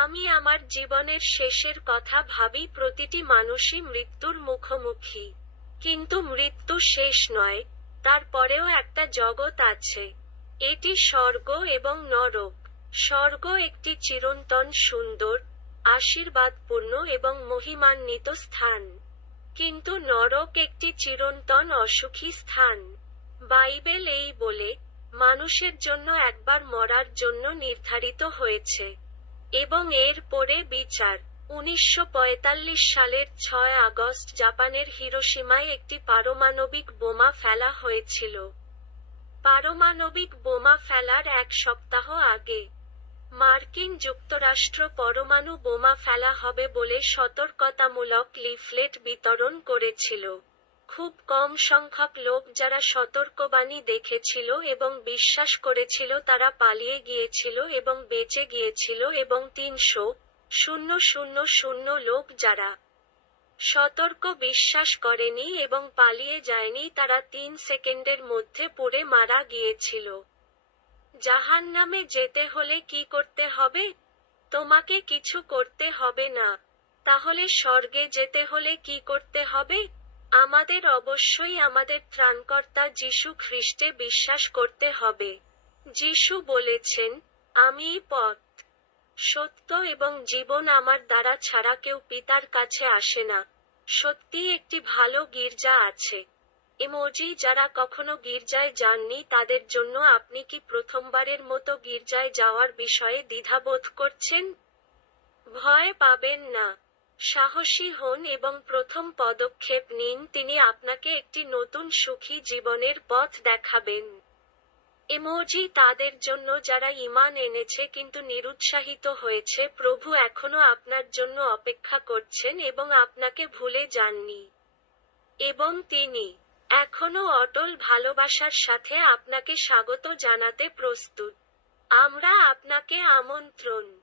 আমি আমার জীবনের শেষের কথা ভাবি, প্রতিটি মানুষই মৃত্যুর মুখোমুখি। কিন্তু মৃত্যু শেষ নয়, তারপরেও একটা জগৎ আছে। এটি স্বর্গ এবং নরক। স্বর্গ একটি চিরন্তন, সুন্দর, আশীর্বাদপূর্ণ এবং মহিমান্বিত স্থান। কিন্তু নরক একটি চিরন্তন, অসুখী স্থান। বাইবেল এই বলে, মানুষের জন্য একবার মরার জন্য নির্ধারিত হয়েছে। এবং এর পরে বিচার। উনিশশো পঁয়তাল্লিশ সালের ছয় আগস্ট জাপানের হিরোশিমায় একটি পারমাণবিক বোমা ফেলা হয়েছিল। পারমাণবিক বোমা ফেলার এক সপ্তাহ আগে মার্কিন যুক্তরাষ্ট্র পরমাণু বোমা ফেলা হবে বলে সতর্কতামূলক লিফলেট বিতরণ করেছিল। খুব কম সংখ্যক লোক যারা সতর্কবাণী দেখেছিল এবং বিশ্বাস করেছিল তারা পালিয়ে গিয়েছিল এবং বেঁচে গিয়েছিল এবং তিনশো শূন্য শূন্য শূন্য লোক যারা সতর্ক বিশ্বাস করেনি এবং পালিয়ে যায়নি তারা তিন সেকেন্ডের মধ্যে পুড়ে মারা গিয়েছিল। জাহান্নামে যেতে হলে কি করতে হবে? তোমাকে কিছু করতে হবে না। তাহলে স্বর্গে যেতে হলে কি করতে হবে? আমাদের অবশ্যই আমাদের ত্রাণকর্তা যিশু খ্রিস্টে বিশ্বাস করতে হবে। যিশু বলেছেন আমিই পথ, সত্য এবং জীবন আমার দ্বারা ছাড়া কেউ পিতার কাছে আসে না। সত্যি একটি ভালো গির্জা আছে। ইমোজি, যারা কখনো গির্জায় যাননি, তাদের জন্য আপনি কি প্রথমবারের মতো গির্জায় যাওয়ার বিষয়ে দ্বিধাবোধ করছেন? ভয় পাবেন না। সাহসী হন এবং প্রথম পদক্ষেপ নিন, তিনি আপনাকে একটি নতুন সুখী জীবনের পথ দেখাবেন। ইমোজি তাদের জন্য যারা ইমান এনেছে কিন্তু নিরুৎসাহিত হয়েছে, প্রভু এখনও আপনার জন্য অপেক্ষা করছেন এবং আপনাকে ভুলে যাননি। এবং তিনি এখনও অটল ভালোবাসার সাথে আপনাকে স্বাগত জানাতে প্রস্তুত। আমরা আপনাকে আমন্ত্রণ।